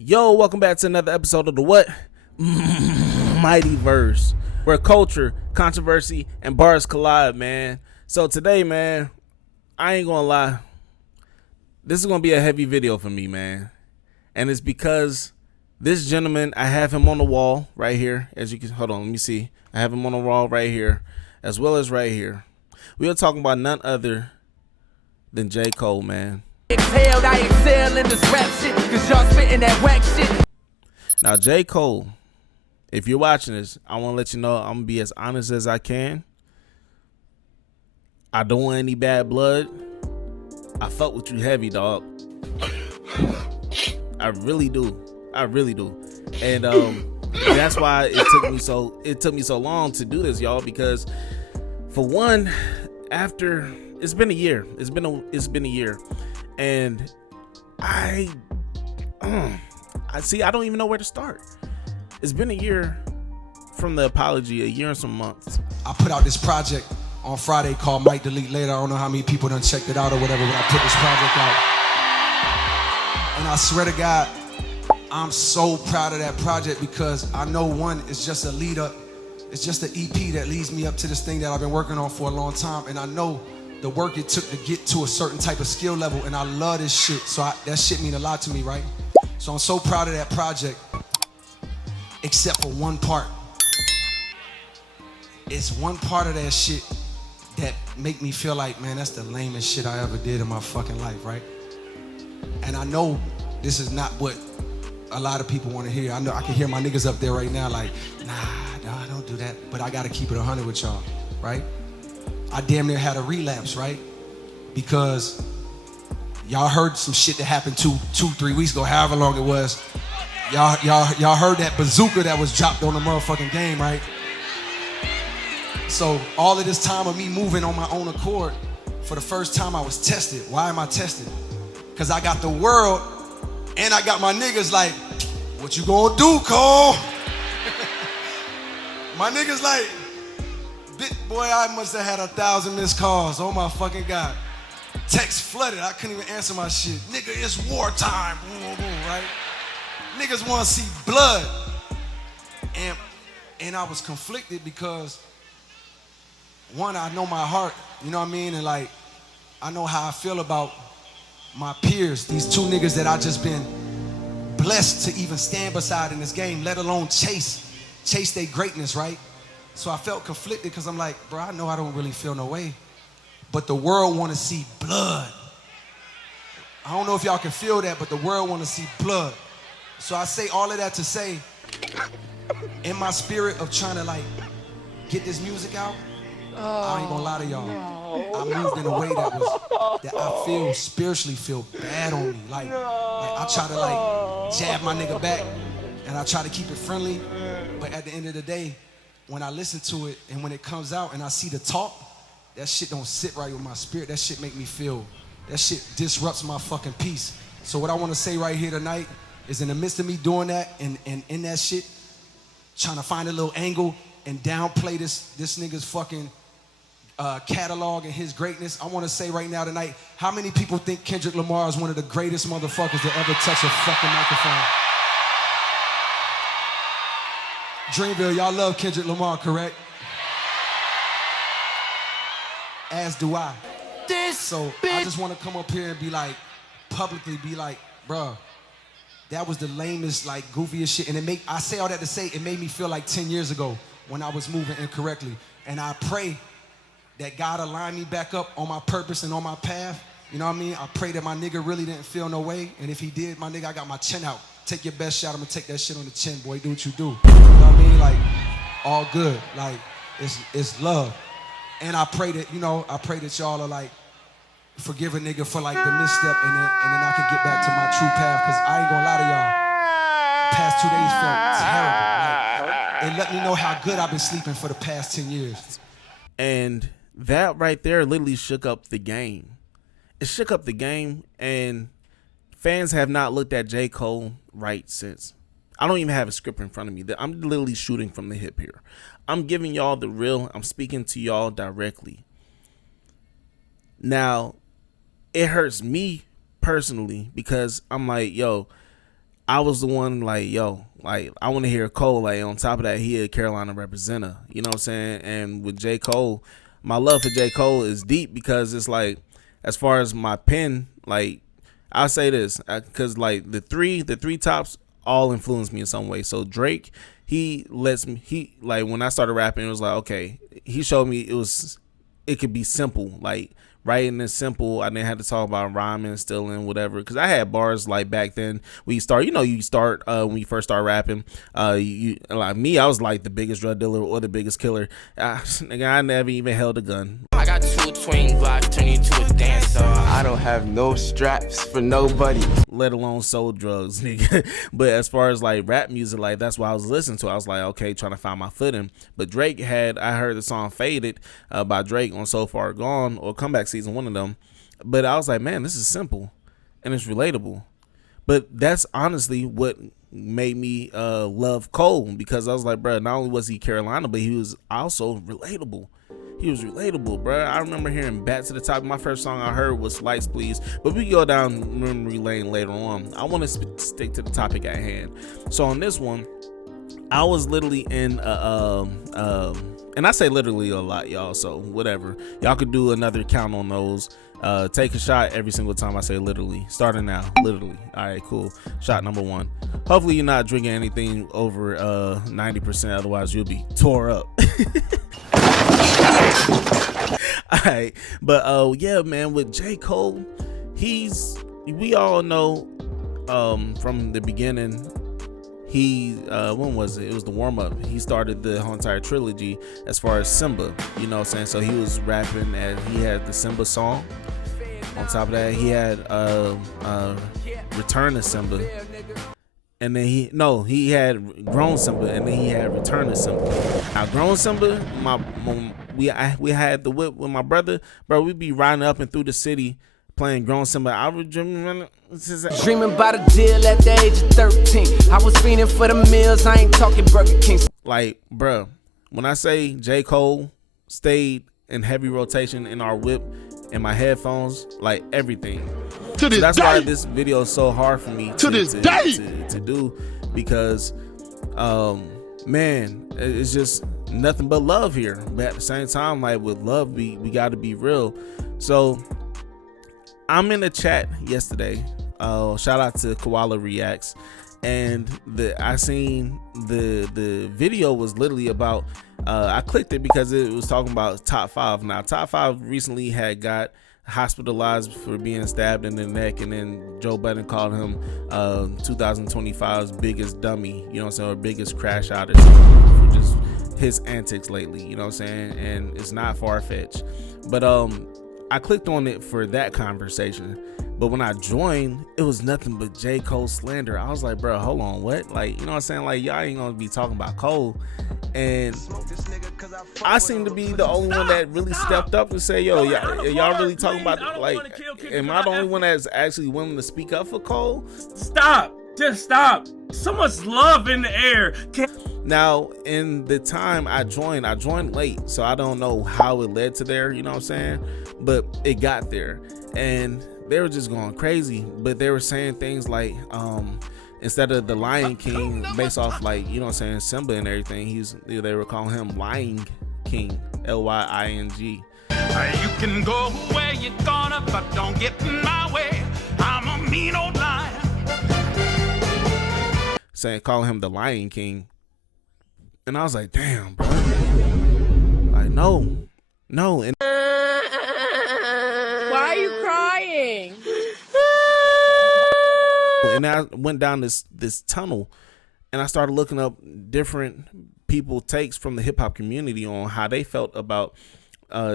Yo, welcome back to another episode of the What? Mighty Verse, where culture, controversy, and bars collide, man. So today, man, I ain't gonna lie, this is gonna be a heavy video for me, man. And it's because this gentleman, I have him on the wall right here. As you can, hold on, let me see. I have him on the wall right here, as well as right here. We are talking about none other than J. Cole, man. Exhaled, I excel in this rap shit, cause y'all spitting that whack shit. Now, J. Cole, if you're watching this, I want to let you know I'm going to be as honest as I can. I don't want any bad blood. I fuck with you heavy, dog. I really do. I really do. And that's why it took me so long to do this, y'all, because for one, after it's been a year. It's been a year. And I see, I don't even know where to start. It's been a year from the apology, a year and some months. I put out this project on Friday called Might Delete Later. I don't know how many people done checked it out or whatever, but I put this project out. And I swear to God, I'm so proud of that project because I know one, it's just a lead up. It's just an EP that leads me up to this thing that I've been working on for a long time. And I know the work it took to get to a certain type of skill level, and I love this shit. So that shit mean a lot to me, right? So I'm so proud of that project, except for one part. It's one part of that shit that make me feel like, man, that's the lamest shit I ever did in my fucking life, right? And I know this is not what a lot of people want to hear. I know I can hear my niggas up there right now like, nah, don't do that. But I gotta keep it 100 with y'all, right? I damn near had a relapse, right? Because y'all heard some shit that happened 3 weeks ago, however long it was. Y'all heard that bazooka that was dropped on the motherfucking game, right? So all of this time of me moving on my own accord, for the first time I was tested. Why am I tested? Because I got the world and I got my niggas like, what you gonna do, Cole? My niggas like, boy, I must have had 1,000 missed calls. Oh my fucking God. Text flooded. I couldn't even answer my shit. Nigga, it's wartime. Boom, boom, boom, right? Niggas want to see blood. And I was conflicted because, one, I know my heart, you know what I mean? And like, I know how I feel about my peers, these two niggas that I just been blessed to even stand beside in this game, let alone chase their greatness, right? So I felt conflicted because I'm like, bro, I know I don't really feel no way, but the world want to see blood. I don't know if y'all can feel that, but the world want to see blood. So I say all of that to say, in my spirit of trying to like get this music out, I ain't gonna lie to y'all. I moved in a way that I feel spiritually feel bad on me. Like I try to like jab my nigga back and I try to keep it friendly, but at the end of the day, when I listen to it and when it comes out and I see the talk, that shit don't sit right with my spirit. That shit make me feel, that shit disrupts my fucking peace. So what I want to say right here tonight is in the midst of me doing that and in that shit, trying to find a little angle and downplay this nigga's fucking catalog and his greatness, I want to say right now tonight, how many people think Kendrick Lamar is one of the greatest motherfuckers to ever touch a fucking microphone? Dreamville, y'all love Kendrick Lamar, correct? As do I. So I just want to come up here and be like, publicly be like, bruh, that was the lamest, like goofiest shit. And I say all that to say, it made me feel like 10 years ago when I was moving incorrectly. And I pray that God align me back up on my purpose and on my path. You know what I mean? I pray that my nigga really didn't feel no way. And if he did, my nigga, I got my chin out. Take your best shot, I'm gonna take that shit on the chin, boy. Do what you do. You know what I mean? Like, all good. Like, it's love. And I pray that, y'all are like, forgive a nigga for like the misstep and then I can get back to my true path. Cause I ain't gonna lie to y'all. Past 2 days felt terrible. Like, it let me know how good I've been sleeping for the past 10 years. And that right there literally shook up the game. It shook up the game, and fans have not looked at J. Cole right since. I don't even have a script in front of me. I'm literally shooting from the hip here. I'm giving y'all the real. I'm speaking to y'all directly. Now, it hurts me personally because I'm like, yo, I was the one like, yo, like I want to hear Cole. Like on top of that, he a Carolina representative. You know what I'm saying? And with J. Cole, my love for J. Cole is deep because it's like, as far as my pen, like I'll say this, because like the three tops all influenced me in some way. So Drake, he like when I started rapping, it was like, okay, he showed me it could be simple, like writing is simple. I didn't have to talk about rhyming, stealing, whatever. Because I had bars like back then. When you start when you first start rapping. You like me, I was like the biggest drug dealer or the biggest killer. Nigga, I never even held a gun. I got 2 twin blocks, turn you into a dancer. I don't have no straps for nobody, let alone sold drugs, nigga. But as far as like rap music, like that's what I was listening to. I was like, okay, trying to find my footing. But Drake I heard the song Faded by Drake on So Far Gone or Comeback Season, one of them. But I was like, man, this is simple and it's relatable. But that's honestly what made me love Cole, because I was like, bro, not only was he Carolina, but he was also relatable. He was relatable, bro. I remember hearing Back to the Top. My first song I heard was Lights Please, but we go down memory lane later on. I want to stick to the topic at hand. So on this one, I was literally in and I say literally a lot, y'all, so whatever. Y'all could do another count on those. Take a shot every single time I say literally. Starting now, literally. All right, cool. Shot number 1. Hopefully you're not drinking anything over 90%, otherwise you'll be tore up. All right, but yeah, man, with J. Cole, we all know from the beginning, when was it? It was the warm-up. He started the whole entire trilogy as far as Simba, you know what I'm saying? So he was rapping and he had the Simba song. On top of that, he had Return to Simba. And then he had Grown Simba, and then he had Return to Simba. Now Grown Simba, we had the whip with my brother, bro. We'd be riding up and through the city playing Grown Simba. I was dreaming about a deal at the age of 13. I was fiending for the meals, I ain't talking Burger King. Like, bro, when I say J. Cole stayed in heavy rotation in our whip, in my headphones, like everything. So that's why this video is so hard for me to do, because man, it's just nothing but love here. But at the same time, like with love, we got to be real. So I'm in the chat yesterday. Shout out to Koala Reacts, and I seen the video was literally about. I clicked it because it was talking about top 5. Now, top 5 recently had got hospitalized for being stabbed in the neck, and then Joe Budden called him 2025's biggest dummy, you know what I'm saying, or biggest crash out or something, for just his antics lately, you know what I'm saying. And it's not far-fetched, but I clicked on it for that conversation. But when I joined, it was nothing but J. Cole slander. I was like, bro, hold on, what? Like, you know what I'm saying? Like, y'all ain't gonna be talking about Cole. And I seem to be the only one that really stepped up and say, yo, y'all really talking about, like, am I the only one that's actually willing to speak up for Cole? Stop. Just stop. So much love in the air. Now, in the time I joined late, so I don't know how it led to there, you know what I'm saying? But it got there. And they were just going crazy, but they were saying things like, instead of the Lion King, based off, like, you know what I'm saying, Simba and everything, they were calling him Lying King, Lying. You can go where you're gonna, but don't get in my way. I'm a mean old lion. Calling him the Lion King, and I was like, damn, bro, like no, and why are you crying? And I went down this tunnel, and I started looking up different people takes from the hip hop community on how they felt about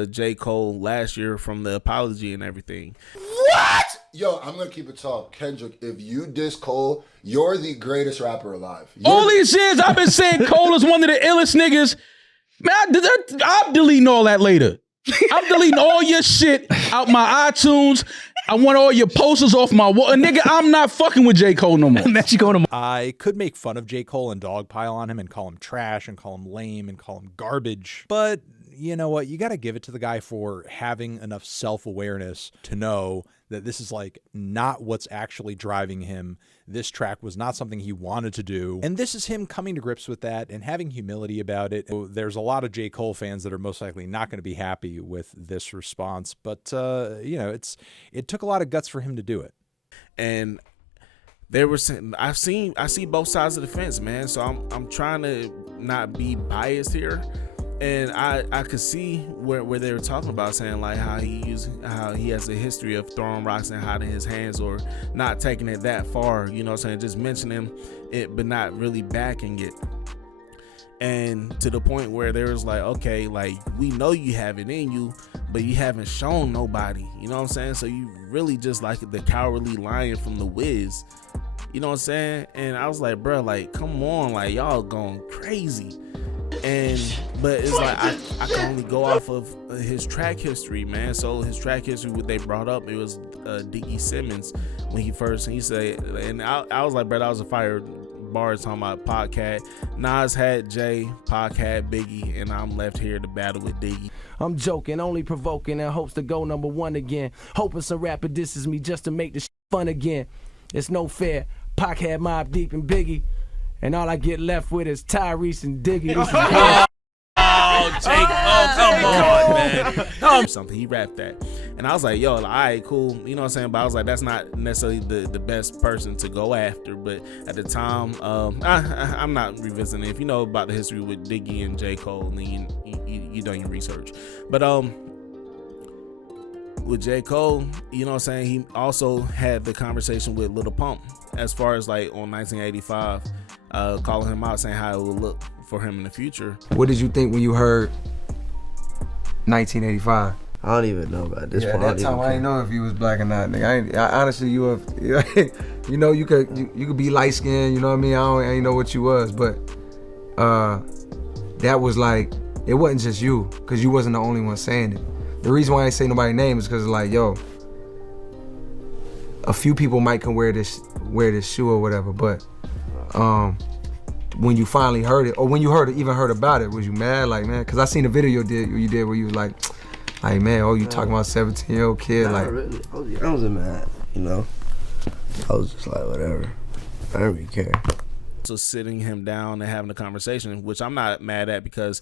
J. Cole last year from the apology and everything. What? Yo, I'm gonna keep it tall. Kendrick, if you diss Cole, you're the greatest rapper alive. All these years I've been saying Cole is one of the illest niggas. Man, I'm deleting all that later. I'm deleting all your shit out my iTunes. I want all your posters off my wall. Nigga, I'm not fucking with J. Cole no more. I could make fun of J. Cole and dogpile on him and call him trash and call him lame and call him garbage, but you know what? You got to give it to the guy for having enough self-awareness to know that this is like not what's actually driving him. This track was not something he wanted to do. And this is him coming to grips with that and having humility about it. There's a lot of J. Cole fans that are most likely not going to be happy with this response, but you know, it took a lot of guts for him to do it. And there was, I see both sides of the fence, man. So I'm trying to not be biased here. And I could see where they were talking about, saying like how he has a history of throwing rocks and hiding his hands, or not taking it that far, you know what I'm saying, just mentioning it but not really backing it. And to the point where there was like, okay, like, we know you have it in you, but you haven't shown nobody, you know what I'm saying? So you really just like the cowardly lion from The Wiz, you know what I'm saying? And I was like, bro, like, come on, like, y'all going crazy. But it's like I can only go off of his track history, man. So his track history, what they brought up, it was Diggy Simmons when he said, and I was like, bro, that was a fire bar talking about Podcast. Nas had Jay, Pac had Biggie, and I'm left here to battle with Diggy. I'm joking, only provoking in hopes to go #1 again. Hoping some rapper disses me just to make this fun again. It's no fair. Pac had Mobb Deep and Biggie, and all I get left with is Tyrese and Diggy. Jake, come on, man. Something, he rapped that. And I was like, yo, all right, cool. You know what I'm saying? But I was like, that's not necessarily the best person to go after. But at the time, I'm not revisiting it. If you know about the history with Diggy and J. Cole, then you done your research. But with J. Cole, you know what I'm saying, he also had the conversation with Lil Pump as far as like on 1985, calling him out, saying how it would look for him in the future. What did you think when you heard 1985? I don't even know about this. Yeah, that time I didn't know if you was black or not, nigga. I honestly, you know, you could be light skinned, you know what I mean? I ain't know what you was, but that was like, it wasn't just you, cause you wasn't the only one saying it. The reason why I ain't say nobody's name is cause like, yo, a few people might can wear this shoe or whatever, but when you finally heard it, or when you even heard about it, was you mad? Like, man, cause I seen the video you did where you was like, man, oh, you talking about 17-year-old kid? Nah, like, really, I wasn't mad, you know. I was just like, whatever. I didn't really care. So sitting him down and having a conversation, which I'm not mad at, because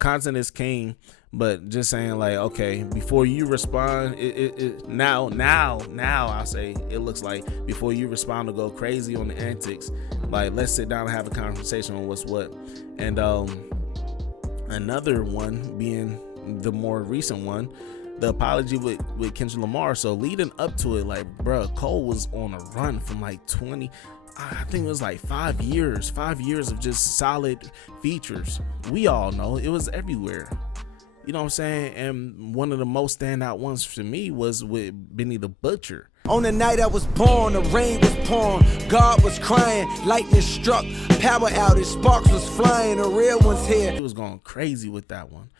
content is king. But just saying like, okay, before you respond, now I say it looks like before you respond to go crazy on the antics, like, let's sit down and have a conversation on what's what. And another one being the more recent one, the apology with Kendrick Lamar. So leading up to it, like, bruh, Cole was on a run from like 20, I think it was like 5 years of just solid features. We all know it was everywhere. You know what I'm saying? And one of the most standout ones for me was with Benny the Butcher. On the night I was born, the rain was pouring, God was crying, lightning struck, power outage, sparks was flying, the real one's here. He was going crazy with that one.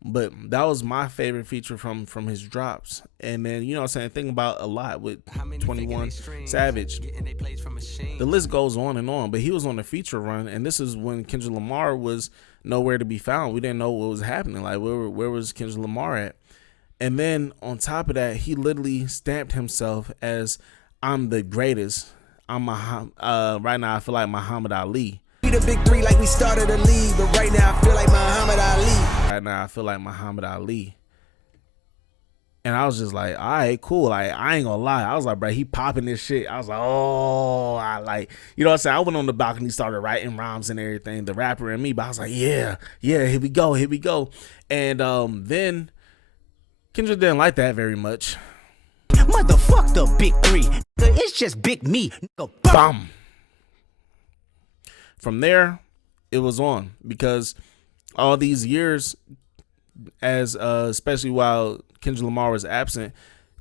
But that was my favorite feature from his drops. And then, you know what I'm saying, thinking about a lot with 21 Savage. The list goes on and on, but he was on the feature run, and this is when Kendrick Lamar was nowhere to be found. We didn't know what was happening. Like, where was Kendrick Lamar at? And then on top of that, he literally stamped himself as, I'm the greatest. Right now I feel like Muhammad Ali. The big three like we started a league, but right now I feel like Muhammad Ali. Right now I feel like Muhammad Ali. And I was just like, all right, cool. Like, I ain't gonna lie. I was like, bro, he popping this shit. I was like, oh, I like, you know what I'm saying? I went on the balcony, started writing rhymes and everything, the rapper and me, but I was like, yeah, here we go. And then Kendrick didn't like that very much. Motherfuck the big three. It's just big me. Bam. From there, it was on, because all these years, as especially while Kendrick Lamar was absent,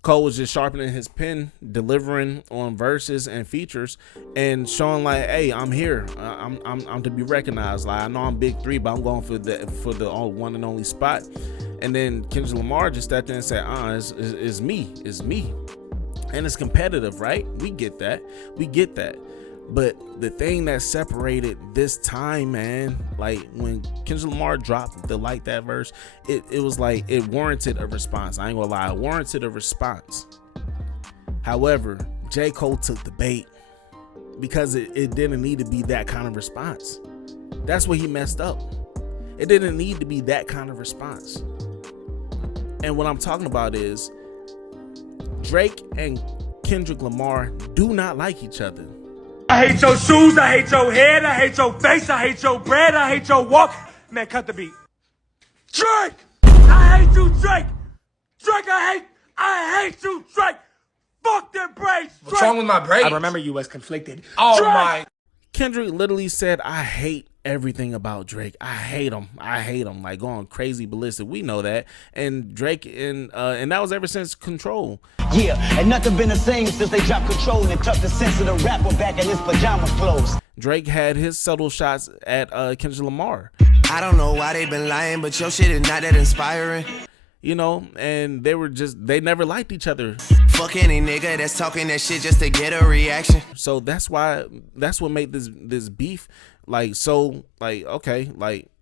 Cole was just sharpening his pen, delivering on verses and features, and showing like, hey, I'm here. I'm to be recognized. Like, I know I'm big three, but I'm going for the one and only spot. And then Kendrick Lamar just stepped in and said, it's me, and it's competitive, right? We get that. But the thing that separated this time, man, like when Kendrick Lamar dropped the Like That verse, it was like it warranted a response. I ain't gonna lie, it warranted a response. However, J. Cole took the bait because it didn't need to be that kind of response. That's where he messed up. It didn't need to be that kind of response. And what I'm talking about is Drake and Kendrick Lamar do not like each other. I hate your shoes, I hate your head, I hate your face, I hate your bread, I hate your walk. Man, cut the beat. Drake! I hate you, Drake! Drake, I hate you, Drake! Fuck them braids, Drake! What's wrong with my braids? I remember you as conflicted. Oh Drake! my. Kendrick literally said, I hate everything about Drake. I hate him. Like going crazy ballistic. We know that. And Drake and that was ever since Control. Yeah, and nothing been the same since they dropped Control and tucked the sense of the rapper back in his pajama clothes. Drake had his subtle shots at Kendrick Lamar. I don't know why they been lying, but your shit is not that inspiring. You know, and they never liked each other. Fuck any nigga that's talking that shit just to get a reaction. So that's what made this beef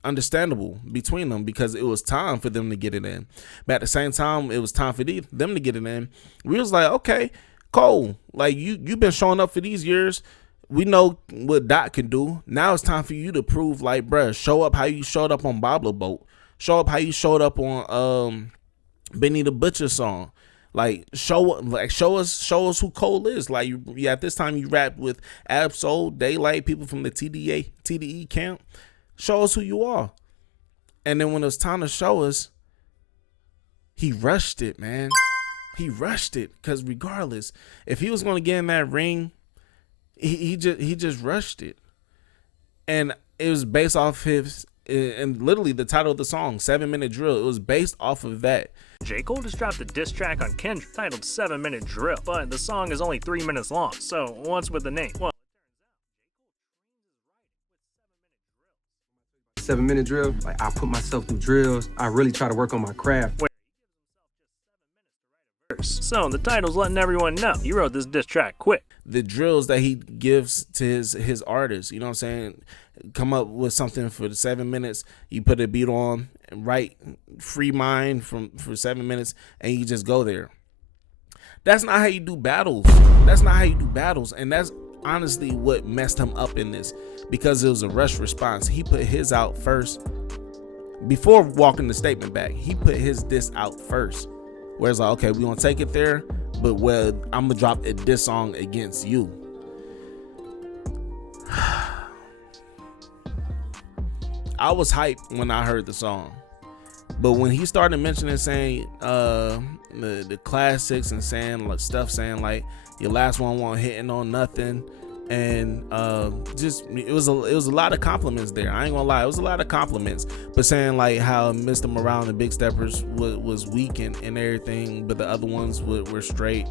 understandable between them, because it was time for them to get it in. But at the same time, it was time for them to get it in. We was like, okay, Cole, like you've been showing up for these years. We know what Dot can do. Now it's time for you to prove, like, bruh, show up how you showed up on Boblo Boat. Show up how you showed up on Benny the Butcher song. Like show us who Cole is. Like at this time you rapped with Absol, Daylight, people from the TDE camp. Show us who you are. And then when it was time to show us, he rushed it, man. He rushed it, because regardless, if he was going to get in that ring, he just rushed it. And it was based off his, and literally the title of the song, 7 Minute Drill, it was based off of that. J. Cole just dropped a diss track on Kendrick titled 7 Minute Drill, but the song is only 3 minutes long, so what's with the name? Well, 7 minute drill, like I put myself through drills. I really try to work on my craft. So the title's letting everyone know you wrote this diss track quick. The drills that he gives to his artists, you know what I'm saying? Come up with something for the 7 minutes, you put a beat on, write free mind for 7 minutes, and you just go there. That's not how you do battles. And that's honestly what messed him up in this, because it was a rush response. He put his out first before walking the statement back. He put his diss out first, where it's like, okay, we gonna take it there, but I'm gonna drop a diss song against you. I was hyped when I heard the song, but when he started mentioning, saying the classics and saying like stuff, saying like your last one wasn't hitting on nothing, and it was a lot of compliments there. I ain't gonna lie, it was a lot of compliments, but saying like how Mr. Morale and the Big Steppers was weak and everything, but the other ones were straight.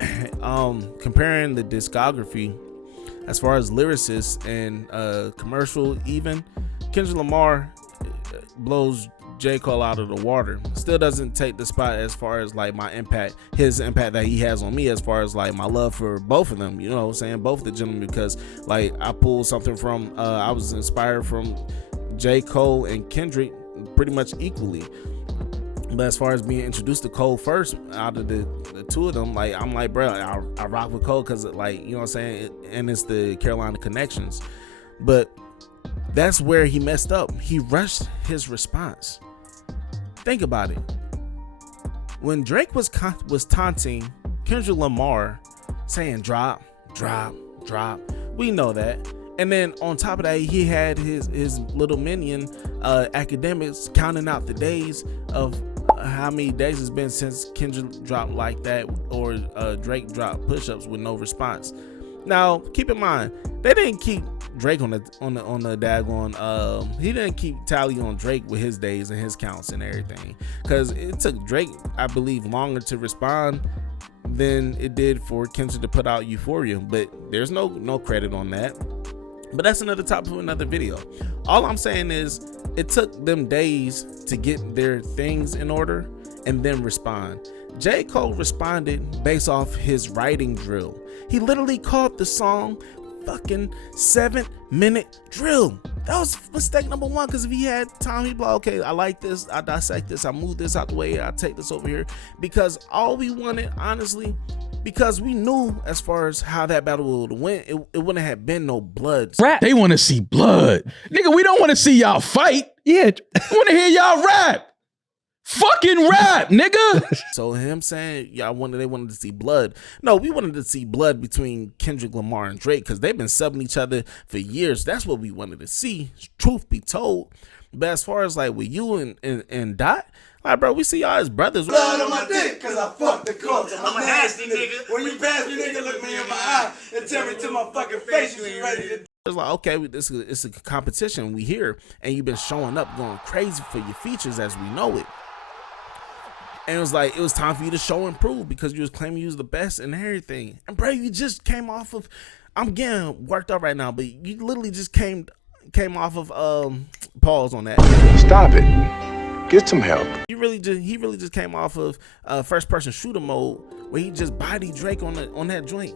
Comparing the discography as far as lyricists and commercial, even Kendrick Lamar blows J. Cole out of the water. Still doesn't take the spot as far as like my impact, his impact that he has on me, as far as like my love for both of them, you know what I'm saying, both the gentlemen, because like I pulled something from I was inspired from J. Cole and Kendrick pretty much equally. But as far as being introduced to Cole first out of the two of them, like I'm like, bro, I rock with Cole because like, you know what I'm saying, and it's the Carolina connections. But that's where he messed up. He rushed his response. Think about it. When Drake was taunting Kendrick Lamar, saying drop, we know that. And then on top of that, he had his little minion, Academics, counting out the days of how many days it's been since Kendrick dropped Like That, or Drake dropped Push-Ups with no response. Now, keep in mind, they didn't keep Drake on the daggone. He didn't keep tally on Drake with his days and his counts and everything, because it took Drake, I believe, longer to respond than it did for Kendrick to put out Euphoria. But there's no credit on that. But that's another topic for another video. All I'm saying is it took them days to get their things in order and then respond. J. Cole responded based off his writing drill. He literally called the song fucking 7-minute drill. That was mistake number one, because if he had time, he'd be like, okay, I like this, I dissect this, I move this out the way, I take this over here. Because all we wanted, honestly, because we knew as far as how that battle would win, it wouldn't have been no blood. Rap. They want to see blood. Nigga, we don't want to see y'all fight. Yeah. I want to hear y'all rap. Fucking rap, nigga. So him saying they wanted to see blood. No, we wanted to see blood between Kendrick Lamar and Drake, because they've been subbing each other for years. That's what we wanted to see, truth be told. But as far as like with you and Dot, like, bro, we see y'all as brothers. Blood on my dick, cause I fucked the culture. I'm a nasty nigga. When you pass me, nigga, look me in my eye and tell me to my fucking face you ain't ready to. It's like, okay, it's a competition. We here, and you've been showing up, going crazy for your features as we know it. And it was like, it was time for you to show and prove, because you was claiming you was the best and everything. And bro, you just came off of, I'm getting worked up right now, but you literally just came off of pause on that. Stop it. Get some help. He really just came off of first person shooter mode, where he just bodied Drake on that joint,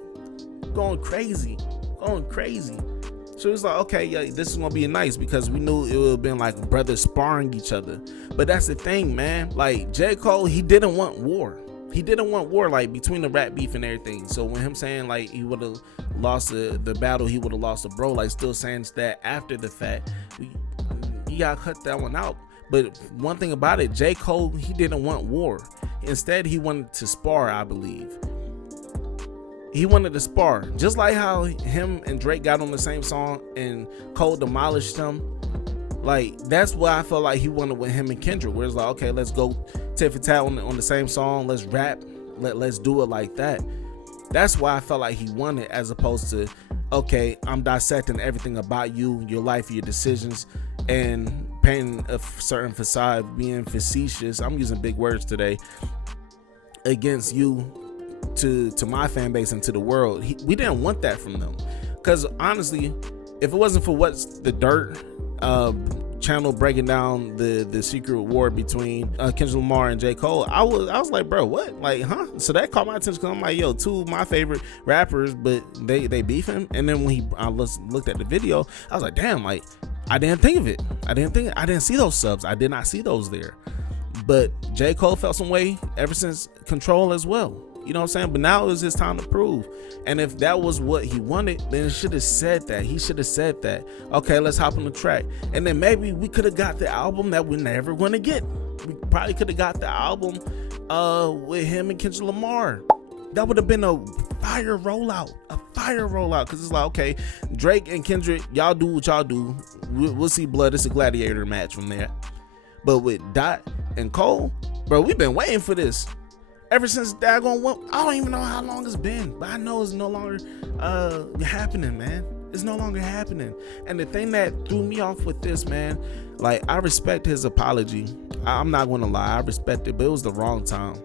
going crazy. So it's like, okay, yeah, this is gonna be nice, because we knew it would have been like brothers sparring each other. But that's the thing, man. Like J. Cole, he didn't want war. He didn't want war, like between the rap beef and everything. So when him saying like he would have lost the battle, he would have lost the bro, like still saying that after the fact, you gotta cut that one out. But one thing about it, J. Cole, he didn't want war. Instead, he wanted to spar, I believe. He wanted to spar, just like how him and Drake got on the same song and Cole demolished him. Like, that's what I felt like he wanted with him and Kendrick, where it's like, okay, let's go tit for tat on the same song, let's rap, let's do it like that. That's why I felt like he wanted, as opposed to, okay, I'm dissecting everything about you, your life, your decisions, and painting a certain facade, being facetious, I'm using big words today, against you, to my fan base and to the world. We didn't want that from them, because honestly, if it wasn't for What's the Dirt channel breaking down the secret war between Kendrick Lamar and J. Cole, I was like, bro, what? Like, huh? So that caught my attention, because I'm like, yo, two of my favorite rappers, but they beefing. And then when I looked at the video, I was like, damn, like, I didn't think of it. I didn't see those subs. I did not see those there. But J. Cole felt some way ever since Control as well. You know what I'm saying? But now is his time to prove. And if that was what he wanted, then it should have said that. He should have said that. Okay, let's hop on the track. And then maybe we could have got the album that we're never going to get. We probably could have got the album with him and Kendrick Lamar. That would have been a fire rollout. Because it's like, okay, Drake and Kendrick, y'all do what y'all do. We'll see blood. It's a gladiator match from there. But with Dot and Cole, bro, we've been waiting for this. Ever since Daggone went, I don't even know how long it's been, but I know it's no longer happening, man. It's no longer happening. And the thing that threw me off with this, man, like, I respect his apology. I'm not gonna lie, I respect it, but it was the wrong time.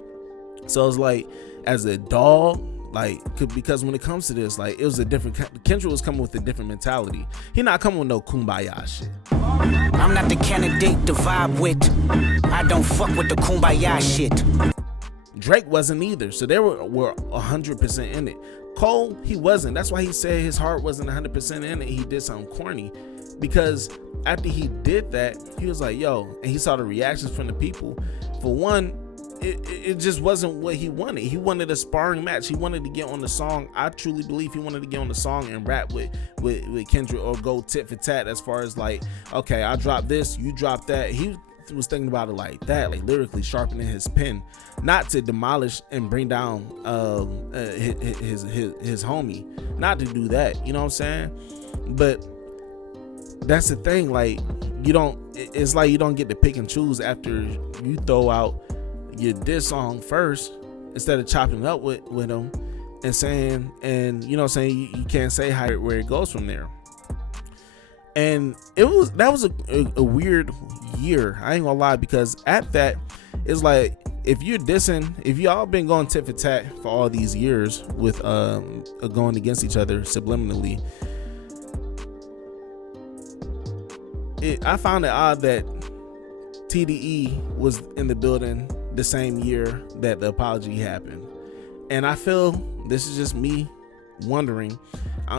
So it's like, as a dog, like, because when it comes to this, like, it was a different, Kendrick was coming with a different mentality. He not coming with no kumbaya shit. I'm not the candidate to vibe with. I don't fuck with the kumbaya shit. Drake wasn't either, so they were 100% in it. Cole, he wasn't. That's why he said his heart wasn't 100% in it. He did something corny, because after he did that, he was like, yo, and he saw the reactions from the people. For one, it just wasn't what he wanted. He wanted a sparring match. He wanted to get on the song. I truly believe he wanted to get on the song and rap with Kendrick, or go tit for tat, as far as like, okay, I drop this, you drop that. He was thinking about it like that, like lyrically sharpening his pen, not to demolish and bring down his homie, not to do that, you know what I'm saying? But that's the thing, like, it's like you don't get to pick and choose after you throw out your diss song first, instead of chopping it up with him and saying, and you know what I'm saying, you can't say where it goes from there. And that was a weird year, I ain't gonna lie, because at that, it's like, if you're dissing, if y'all been going tit for tat for all these years with going against each other subliminally, I found it odd that TDE was in the building the same year that the apology happened. And I feel, this is just me wondering,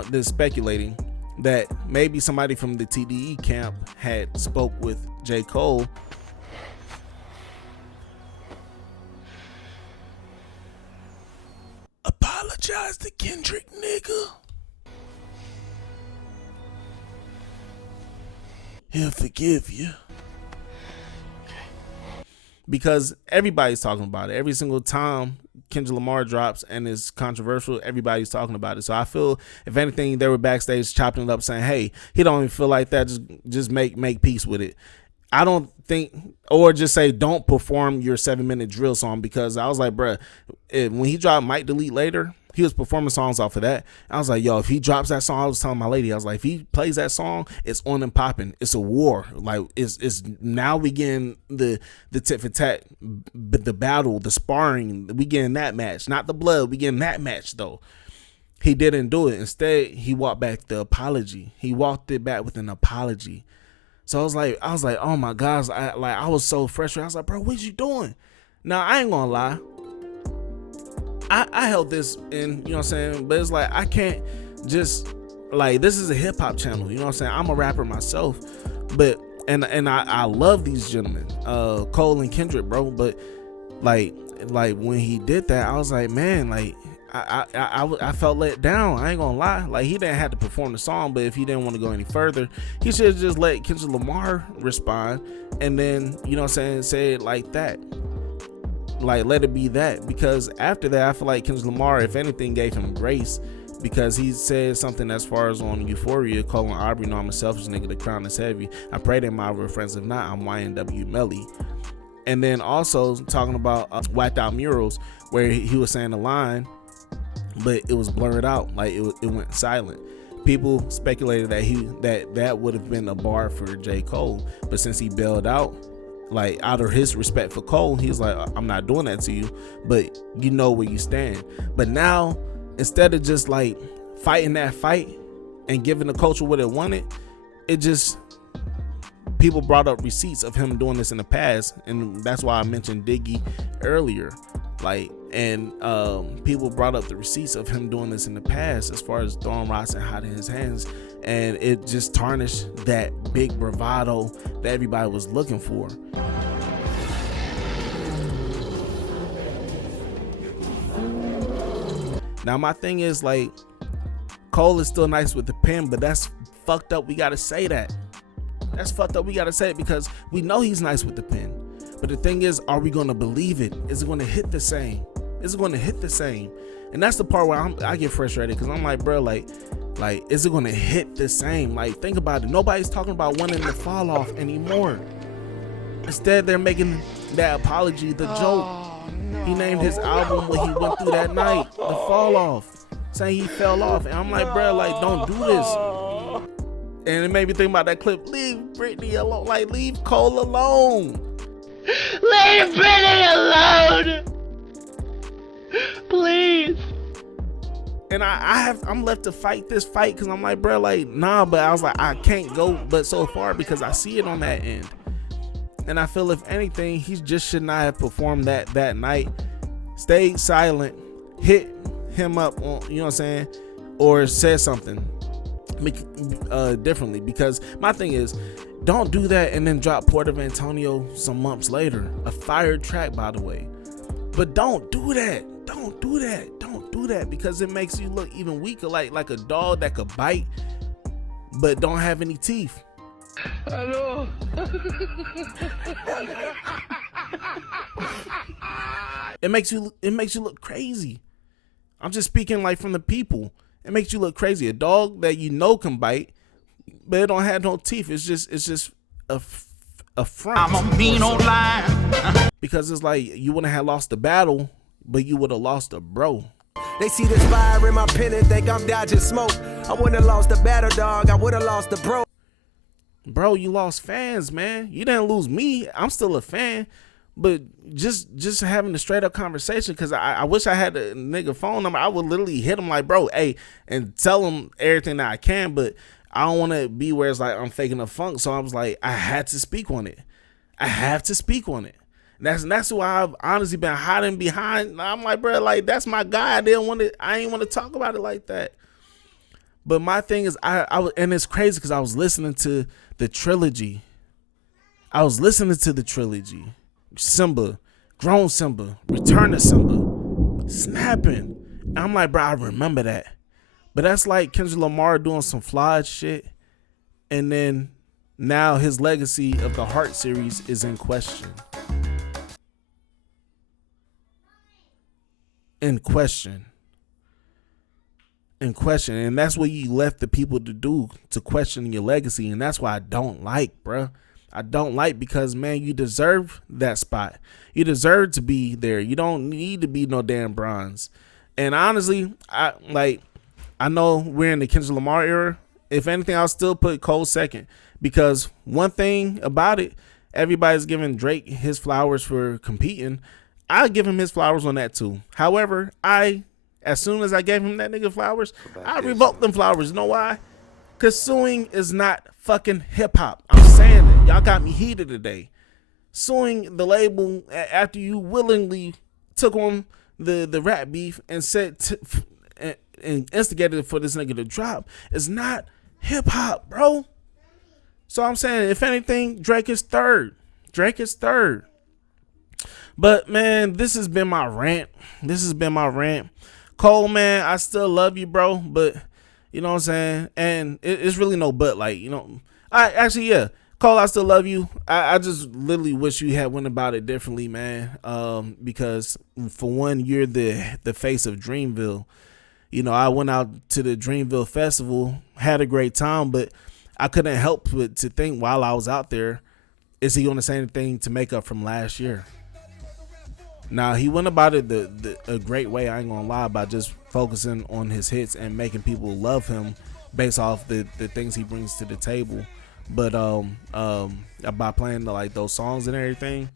They're speculating that maybe somebody from the TDE camp had spoke with J. Cole. Apologize to Kendrick, nigga. He'll forgive you. Because everybody's talking about it. Every single time Kendrick Lamar drops and it's controversial, everybody's talking about it. So I feel, if anything, they were backstage chopping it up saying, hey, he don't even feel like that. Just make peace with it. I don't think, or just say don't perform your 7-minute drill song, because I was like, bruh, when he dropped Might Delete Later, he was performing songs off of that. I was like, yo, if he drops that song, I was telling my lady, I was like, if he plays that song, it's on and popping. It's a war. Like, it's now we getting the tit for tat, the battle, the sparring. We getting that match, not the blood. We getting that match though. He didn't do it. Instead, he walked back the apology. He walked it back with an apology. So I was like, oh my gosh, I was so frustrated. I was like, bro, what you doing? Now I ain't gonna lie. I held this in, you know what I'm saying? But it's like, I can't just, like, this is a hip hop channel, you know what I'm saying? I'm a rapper myself, but, and I love these gentlemen, Cole and Kendrick, bro. But like when he did that, I was like, man, like, I felt let down. I ain't gonna lie. Like, he didn't have to perform the song, but if he didn't want to go any further, he should have just let Kendrick Lamar respond, and then, you know what I'm saying, say it like that. Like, let it be that. Because after that, I feel like Kendrick Lamar, if anything, gave him grace, because he said something as far as on Euphoria, calling Aubrey, no, I'm a selfish nigga, the crown is heavy. I pray that my real friends, if not, I'm YNW Melly. And then also talking about Whacked Out Murals, where he was saying the line, but it was blurred out, like it went silent. People speculated that that would have been a bar for J. Cole, but since he bailed out, like out of his respect for Cole, he's like, I'm not doing that to you, but you know where you stand. But now, instead of just like fighting that fight and giving the culture what it wanted, it just, people brought up receipts of him doing this in the past, and that's why I mentioned Diggy earlier. Like, and people brought up the receipts of him doing this in the past, as far as throwing rocks and hiding his hands, and it just tarnished that big bravado that everybody was looking for. Now my thing is, like, Cole is still nice with the pen, but that's fucked up. We gotta say that. That's fucked up. We gotta say it, because we know he's nice with the pen. But the thing is, are we gonna believe it? Is it gonna hit the same? Is it gonna hit the same? And that's the part where I get frustrated, because I'm like, bro, like, is it gonna hit the same? Like, think about it. Nobody's talking about wanting to fall off anymore. Instead, they're making that apology the joke. No. He named his album what he went through that night, the fall off, saying he fell off. And I'm like, bro, like, don't do this. And it made me think about that clip. Leave Britney alone. Like, leave Cole alone. Leave Britney alone, please. And I'm left to fight this fight, because I'm like, bro, like, nah. But I was like, I can't go but so far, because I see it on that end. And I feel, if anything, he just should not have performed that night. Stayed silent, hit him up on, you know what I'm saying, or said something differently. Because my thing is, don't do that and then drop Port of Antonio some months later. A fire track, by the way. But don't do that. Don't do that. Don't do that, because it makes you look even weaker, like a dog that could bite but don't have any teeth. Hello. It makes you look crazy. I'm just speaking like from the people. It makes you look crazy. A dog that you know can bite, but it don't have no teeth. It's just a front. I'm a mean old lion. Because it's like, you wouldn't have lost the battle, but you would have lost a bro. They see this fire in my pen and think I'm dodging smoke. I wouldn't have lost the battle, dog. I would have lost the bro. Bro, you lost fans, man. You didn't lose me. I'm still a fan. But just having a straight up conversation, because I wish I had a nigga phone number. I would literally hit him like, bro, hey, and tell him everything that I can. But I don't want to be where it's like I'm faking a funk. So I was like, I had to speak on it. I have to speak on it. And that's why I've honestly been hiding behind. I'm like, bro, like, that's my guy. I ain't want to talk about it like that. But my thing is, and it's crazy because I was listening to the trilogy. Simba, Grown Simba, Return to Simba, Snapping. And I'm like, bro, I remember that. But that's like Kendrick Lamar doing some flawed shit. And then now his legacy of the Heart series is in question. In question. And that's what you left the people to do, to question your legacy. And that's why I don't like, bruh. I don't like, because, man, you deserve that spot. You deserve to be there. You don't need to be no damn bronze. And honestly, I know we're in the Kendrick Lamar era. If anything, I'll still put Cole second, because one thing about it, everybody's giving Drake his flowers for competing. I give him his flowers on that too. However, as soon as I gave him that nigga flowers, I revoked them flowers. You know why? Because suing is not fucking hip hop. I'm saying it. Y'all got me heated today. Suing the label after you willingly took on the rap beef and said and instigated for this nigga to drop is not hip hop, bro. So I'm saying, if anything, Drake is third. But, man, this has been my rant. Cole, man, I still love you, bro. But, you know what I'm saying? And it's really no but, like, you know. Yeah. Cole, I still love you. I just literally wish you had went about it differently, man. Because, for one, you're the face of Dreamville. You know, I went out to the Dreamville Festival, had a great time, but I couldn't help but to think while I was out there, is he going to say anything to make up from last year? Now, he went about it a great way, I ain't gonna lie, by just focusing on his hits and making people love him based off the things he brings to the table. But by playing like those songs and everything.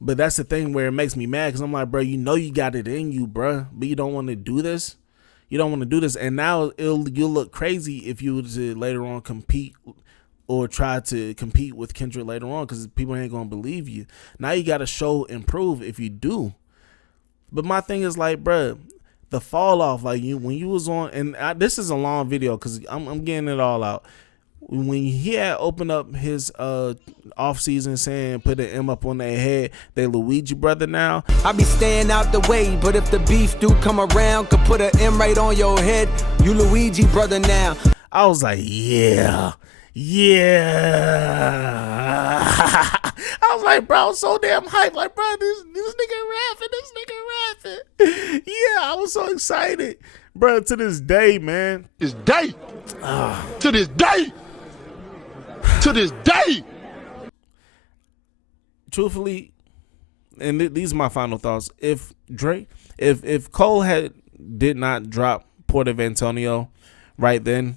But that's the thing where it makes me mad, because I'm like, bro, you know you got it in you, bro, but you don't want to do this. And now you'll look crazy if you were to later on compete or try to compete with Kendrick later on, because people ain't gonna believe you. Now you gotta show and prove if you do. But my thing is, like, bruh, the fall off, like, when you was on, and this is a long video because I'm getting it all out. When he had opened up his off season saying put an M up on their head, they Luigi brother now. I be staying out the way, but if the beef do come around, could put an M right on your head, you Luigi brother now. I was like, yeah. I was like, bro, I was so damn hyped. Like, bro, this nigga rapping. Yeah, I was so excited. Bro, to this day, man. To this day. Truthfully, and these are my final thoughts. If Cole did not drop Port of Antonio right then,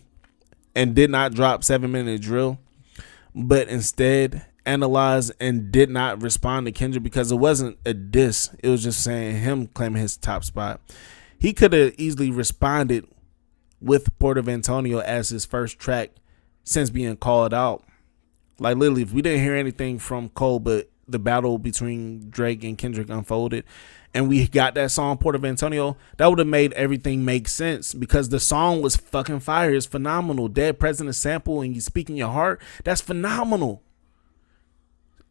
and did not drop 7 Minute Drill, but instead analyzed and did not respond to Kendrick, because it wasn't a diss, it was just saying him claiming his top spot. He could have easily responded with Port of Antonio as his first track since being called out. Like, literally, if we didn't hear anything from Cole, but the battle between Drake and Kendrick unfolded, and we got that song Port of Antonio, that would have made everything make sense, because the song was fucking fire. It's phenomenal. Dead President sample and you speaking your heart, that's phenomenal.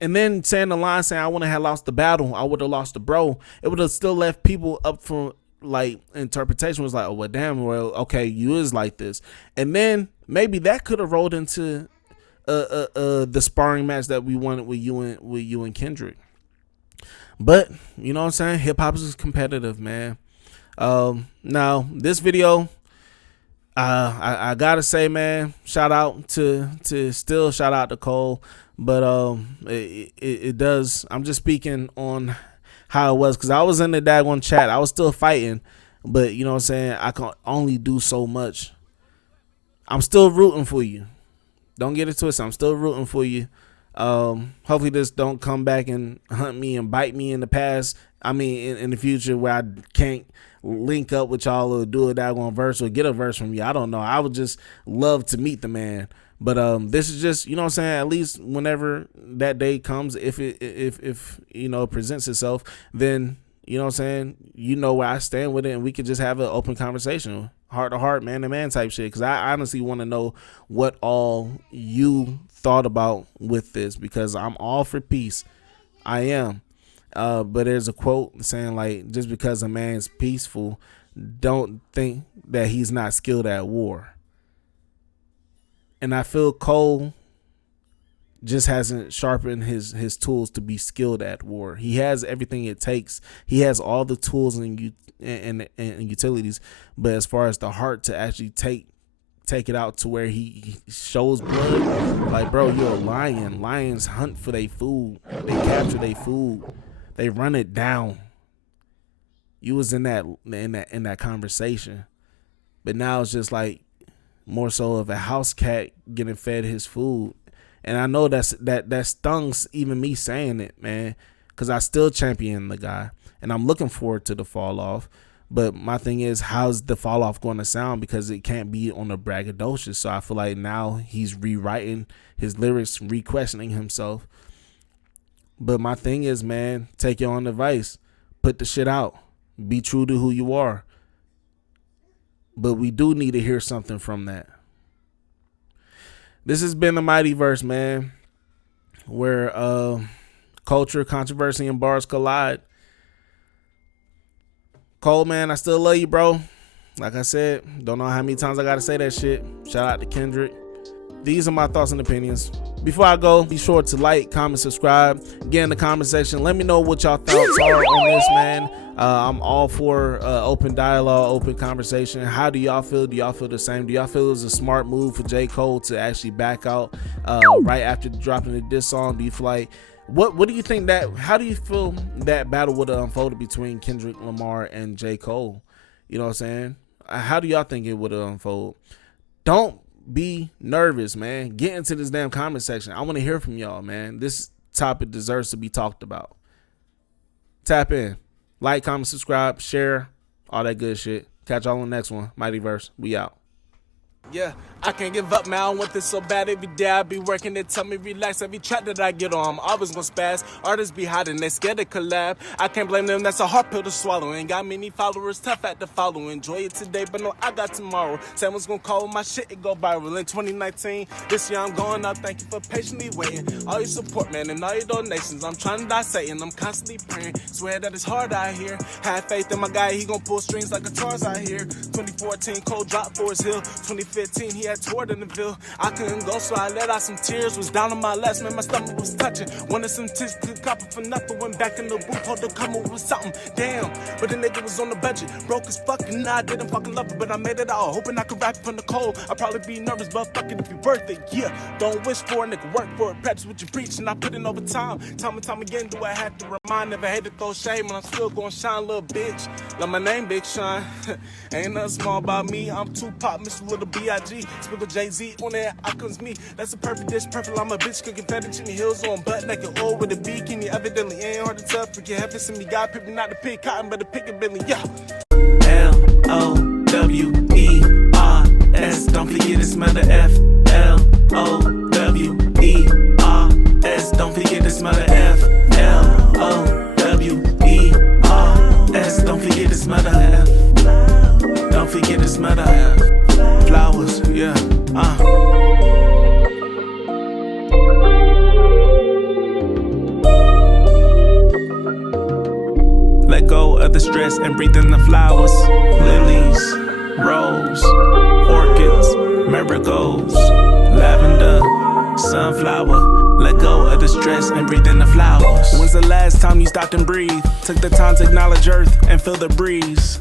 And then saying the line saying, I wouldn't have lost the battle, I would have lost the bro, it would have still left people up for like interpretation. Was like, oh well, damn, well, okay, you is like this. And then maybe that could have rolled into the sparring match that we wanted with you and Kendrick. But, you know what I'm saying? Hip hop is competitive, man. Now, this video, I gotta say, man, shout out to Cole. But it does. I'm just speaking on how it was, because I was in the daggone chat. I was still fighting, but you know what I'm saying? I can only do so much. I'm still rooting for you. Don't get it twisted. I'm still rooting for you. Hopefully this don't come back and hunt me and bite me in the past. I mean, in the future, where I can't link up with y'all or do a daggone verse or get a verse from you. I don't know. I would just love to meet the man. But this is just, you know what I'm saying, at least whenever that day comes, if you know, it presents itself, then You know what I'm saying? You know where I stand with it, and we could just have an open conversation, heart to heart, man to man type shit. Because I honestly want to know what all you thought about with this, because I'm all for peace. I am. But there's a quote saying, like, just because a man's peaceful, don't think that he's not skilled at war. And I feel Cole just hasn't sharpened his tools to be skilled at war. He has everything it takes. He has all the tools and utilities, but as far as the heart to actually take it out to where he shows blood, like, bro, you're a lion. Lions hunt for their food. They capture their food. They run it down. You was in that conversation, but now it's just like more so of a house cat getting fed his food. And I know that stungs even me saying it, man, because I still champion the guy, and I'm looking forward to the fall off. But my thing is, how's the fall off going to sound? Because it can't be on a braggadocious. So I feel like now he's rewriting his lyrics, re-questioning himself. But my thing is, man, take your own advice. Put the shit out. Be true to who you are. But we do need to hear something from that. This has been the Mighty Verse, man, where culture, controversy, and bars collide. Cole, man, I still love you, bro. Like I said, don't know how many times I got to say that shit. Shout out to Kendrick. These are my thoughts and opinions. Before I go, be sure to like, comment, subscribe. Get in the comment section. Let me know what y'all thoughts are on this, man. I'm all for open dialogue, open conversation. How do y'all feel? Do y'all feel the same? Do y'all feel it was a smart move for J. Cole to actually back out right after dropping the diss song? Do you feel like, what do you think how do you feel that battle would have unfolded between Kendrick Lamar and J. Cole? You know what I'm saying? How do y'all think it would have unfolded? Don't be nervous, man. Get into this damn comment section. I want to hear from y'all, man. This topic deserves to be talked about. Tap in. Like, comment, subscribe, share, all that good shit. Catch y'all on the next one. Mighty Verse. We out. Yeah, I can't give up, man. I want this so bad. Every day I be working, they tell me relax. Every track that I get on, I'm always gonna spaz. Artists be hiding, they scared to collab. I can't blame them, that's a hard pill to swallow. Ain't got many followers, tough at the follow. Enjoy it today, but no, I got tomorrow. Someone's gonna call my shit, it go viral. In 2019, this year I'm going up. Thank you for patiently waiting. All your support, man, and all your donations. I'm trying to die Satan, I'm constantly praying. Swear that it's hard out here. Have faith in my guy, he gon' pull strings like guitars out here. 2014, Cole dropped Forest Hill. 2015, he had toured in the Ville. I couldn't go, so I let out some tears. Was down on my last, man, my stomach was touching. Wanted some tips to copper for nothing. Went back in the booth, hold the come with something. Damn, but the nigga was on the budget. Broke as fuck, and I didn't fucking love it, but I made it out. Hoping I could rap from the cold. I'd probably be nervous, but fuck it if you worth it. Yeah, don't wish for it, nigga, work for it. Practice what you preach, and I put in over time. Time and time again, do I have to remind? Never had to throw shame, and I'm still gonna shine, little bitch. Love my name, Big Sean. Ain't nothing small about me. I'm Tupac, Mr. Little B.I.G. Sprinkle Jay-Z on there, out comes me. That's a perfect dish, perfect. I'm a bitch cooking fettuccine heels on butt naked oil with a bikini. Evidently ain't hard to tell. Forget heaven send me God, pick me not to pick cotton, but to pick a Billy. Yeah. L-O-W-E-R-S. Don't forget to smell the F. L-O-W-E-R-S. Don't forget to smell the F. L-O-W-E-R-S. Don't forget to smell the F. Don't forget to smell the F. Flowers, yeah, Let go of the stress and breathe in the flowers. Lilies, rose, orchids, marigolds, lavender, sunflower. Let go of the stress and breathe in the flowers. When's the last time you stopped and breathed? Took the time to acknowledge earth and feel the breeze.